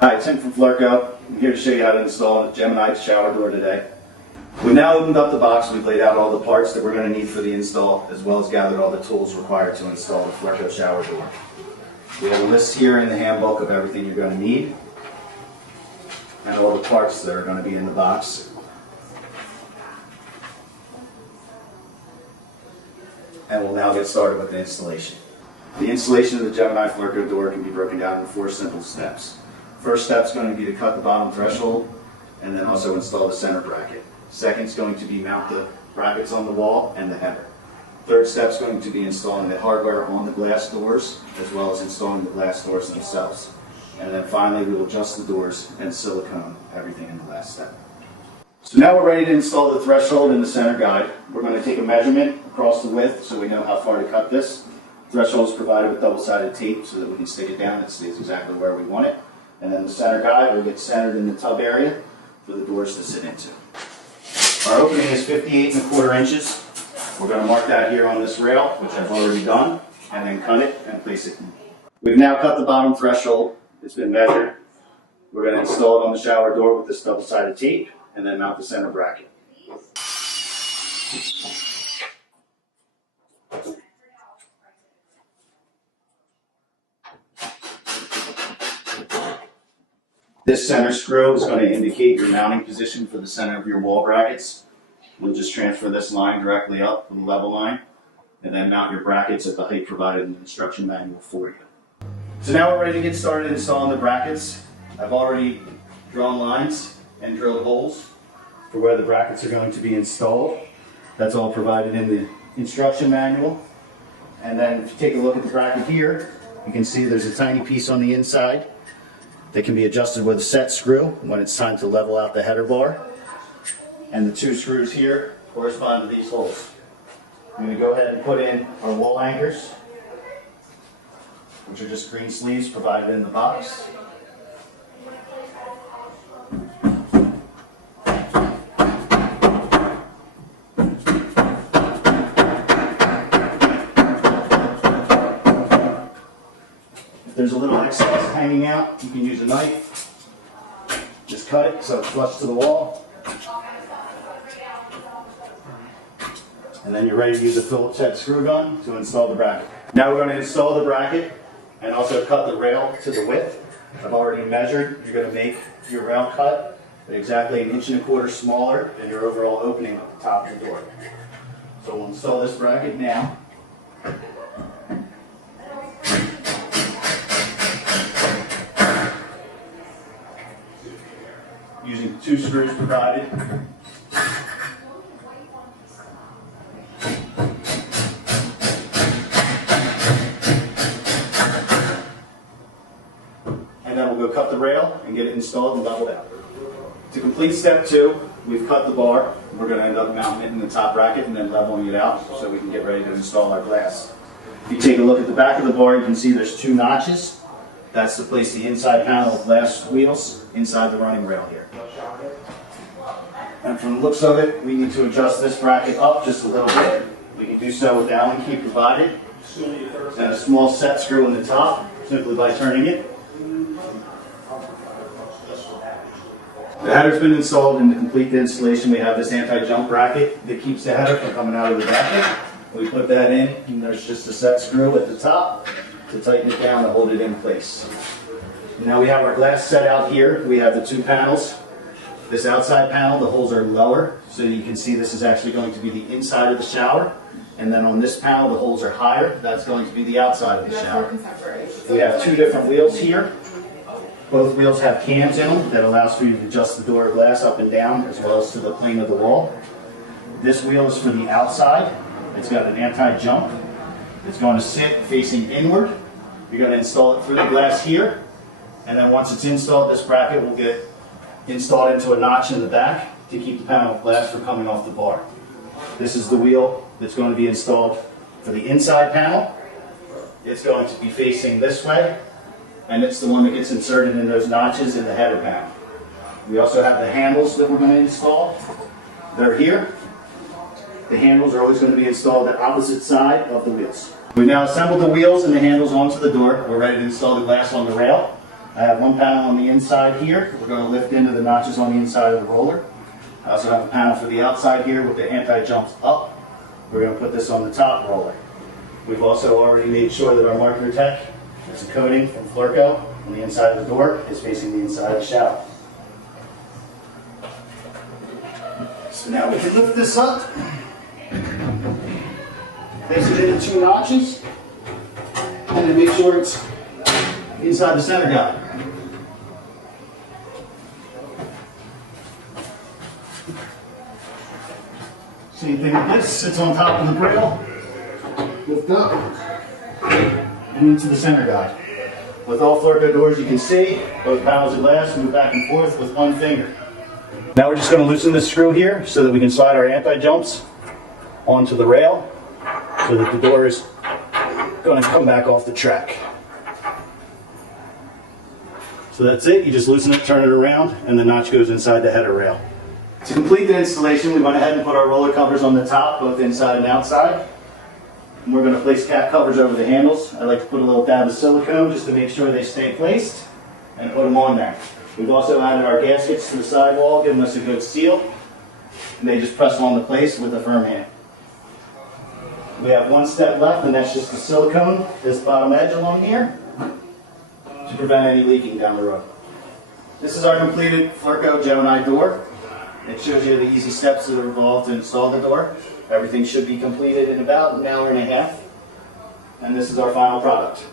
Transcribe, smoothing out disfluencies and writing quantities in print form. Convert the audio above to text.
Hi, Tim from Fleurco. I'm here to show you how to install a Gemini shower door today. We've now opened up the box. We've laid out all the parts that we're going to need for the install, as well as gathered all the tools required to install the Fleurco shower door. We have a list here in the handbook of everything you're going to need, and all the parts that are going to be in the box. And we'll now get started with the installation. The installation of the Gemini Fleurco door can be broken down into 4 simple steps. First step is going to be to cut the bottom threshold and then also install the center bracket. Second is going to be mount the brackets on the wall and the header. Third step is going to be installing the hardware on the glass doors, as well as installing the glass doors themselves. And then finally we will adjust the doors and silicone everything in the last step. So now we're ready to install the threshold and the center guide. We're going to take a measurement across the width so we know how far to cut this. Threshold is provided with double-sided tape so that we can stick it down and it stays exactly where we want it. And then the center guide will get centered in the tub area for the doors to sit into. Our opening is 58¼ inches. We're going to mark that here on this rail, which I've already done, and then cut it and place it in. We've now cut the bottom threshold. It's been measured. We're going to install it on the shower door with this double-sided tape and then mount the center bracket. This center screw is going to indicate your mounting position for the center of your wall brackets. We'll just transfer this line directly up with a level line and then mount your brackets at the height provided in the instruction manual for you. So now we're ready to get started installing the brackets. I've already drawn lines and drilled holes for where the brackets are going to be installed. That's all provided in the instruction manual. And then if you take a look at the bracket here, you can see there's a tiny piece on the inside that can be adjusted with a set screw when it's time to level out the header bar. And the 2 screws here correspond to these holes. I'm going to go ahead and put in our wall anchors, which are just green sleeves provided in the box. If there's a little excess hanging out, you can use a knife. Just cut it so it's flush to the wall. And then you're ready to use a Phillips head screw gun to install the bracket. Now we're going to install the bracket and also cut the rail to the width. I've already measured. You're going to make your rail cut at exactly 1¼ inch smaller than your overall opening at the top of the door. So we'll install this bracket now. Using 2 screws provided. And then we'll go cut the rail and get it installed and leveled out. To complete step 2, we've cut the bar. We're going to end up mounting it in the top bracket and then leveling it out so we can get ready to install our glass. If you take a look at the back of the bar, you can see there's 2 notches. That's to place the inside panel of glass wheels inside the running rail here. And from the looks of it, we need to adjust this bracket up just a little bit. We can do so with the Allen key provided and a small set screw in the top, simply by turning it. The header's been installed, and to complete the installation, we have this anti-jump bracket that keeps the header from coming out of the bracket. We put that in, and there's just a set screw at the top to tighten it down and hold it in place. Now we have our glass set out here. We have the 2 panels. This outside panel, the holes are lower, so you can see this is actually going to be the inside of the shower. And then on this panel, the holes are higher. That's going to be the outside of the shower. We have 2 different wheels here. Both wheels have cams in them that allows for you to adjust the door glass up and down, as well as to the plane of the wall. This wheel is for the outside. It's got an anti-jump. It's going to sit facing inward. You're going to install it through the glass here. And then once it's installed, this bracket will get installed into a notch in the back to keep the panel of glass from coming off the bar. This is the wheel that's going to be installed for the inside panel. It's going to be facing this way, and it's the one that gets inserted in those notches in the header panel. We also have the handles that we're going to install. They're here. The handles are always going to be installed at the opposite side of the wheels. We've now assembled the wheels and the handles onto the door. We're ready to install the glass on the rail. I have one panel on the inside here. We're going to lift into the notches on the inside of the roller. I also have a panel for the outside here with the anti-jumps up. We're going to put this on the top roller. We've also already made sure that our marker tech, there's a coating from Fleurco on the inside of the door, is facing the inside of the shower. So now we can lift this up, place it into 2 notches, and then make sure it's inside the center guide. Same thing with this, sits on top of the grill, lift up, and into the center guide. With all Fleurco doors, you can see both panels of glass move back and forth with one finger. Now we're just going to loosen this screw here so that we can slide our anti-jumps onto the rail so that the door is going to come back off the track. So that's it, you just loosen it, turn it around, and the notch goes inside the header rail. To complete the installation, we went ahead and put our roller covers on the top, both inside and outside. And we're going to place cap covers over the handles. I like to put a little dab of silicone just to make sure they stay placed, and put them on there. We've also added our gaskets to the sidewall, giving us a good seal, and they just press on the place with a firm hand. We have one step left, and that's just the silicone, this bottom edge along here, to prevent any leaking down the road. This is our completed Fleurco Gemini door. It shows you the easy steps that are involved to install the door. Everything should be completed in about an hour and a half. And this is our final product.